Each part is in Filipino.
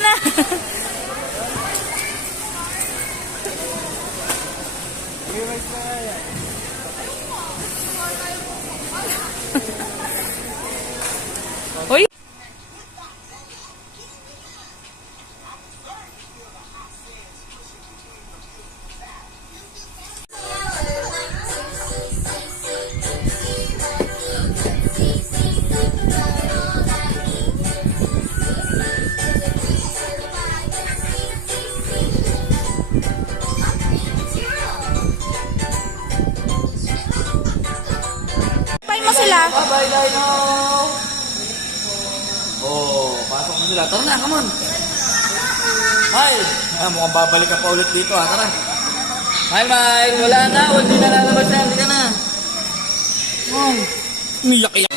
na. Uy! Sila. Bye, Dino! Oh, pasok na sila. Tara na, come on! Hi! Mukhang babalik ka pa ulit dito, ha? Tara! Hi, Mike! Wala na! Hindi na lalabas na. Hindi ka na! Oh, niyak-iyak!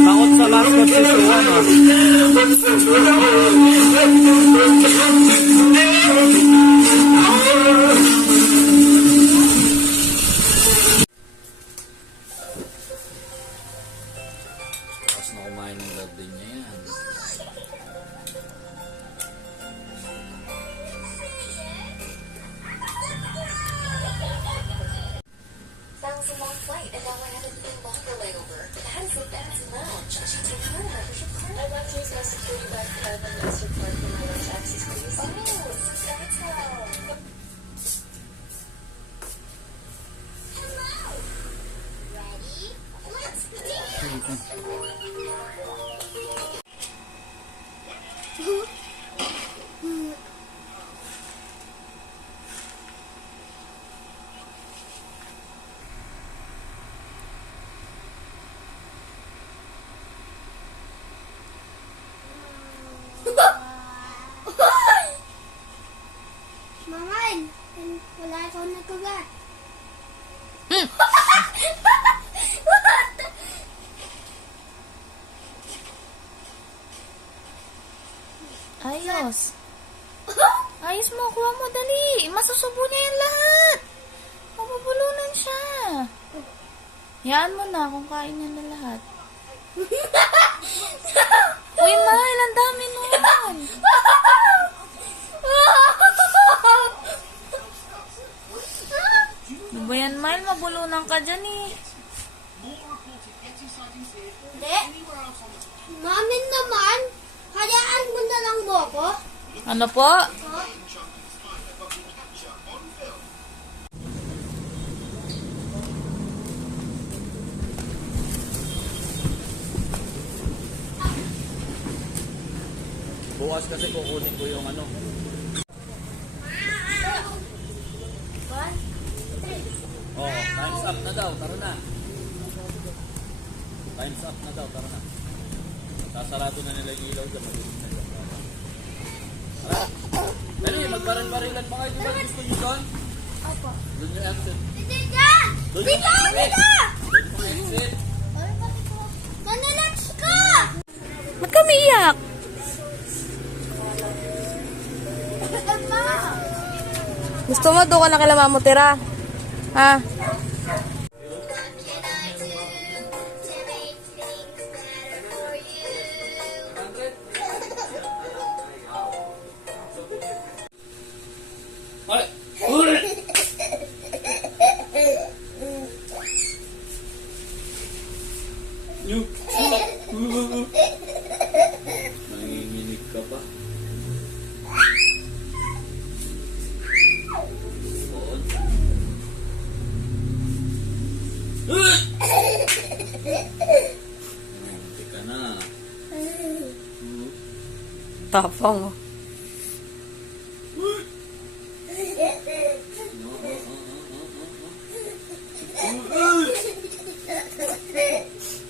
Takot sa last na sisuan, ha? Tapos na kumain ng birthday niya yan. That was a long flight, and now I have an even longer layover. That is much. I should take her membership card. I'd like to use my security back card and MasterCard for my own taxes, please. Oh, that's how. Hello. Ready? Let's dance. Maman, wala akong nagawa. Ayos. Ayos mo, kuha mo, dali. Masusubo niya yan lahat. Mabubulunan siya. Hayaan mo na kung kain niya na lahat. Uy, Mahal, ang dami nun. Ano ba yan, Mahal? Mabulunan ka dyan eh. Hindi. Mamin naman, hayaan mo na lang mo ako. Ano po? Bukas kasi kukunin ko yung ano. Oh, time's up na daw. Tara na. Time's up na daw. Tara na. Sasarado na nila yung ilaw dyan. Tara. Dali, magbaril-barilan pa kayo. Diba gusto nyo doon? Opo. Doon yung exit. Dito! Doon Dito! yung exit. Dito! Doon yung exit. Manilats ka! Ba't ka umiiyak? Gusto mo doon ka na kila mamo tira? Ha? Ay! Uy! You! Nanginginig ka pa. Tapang.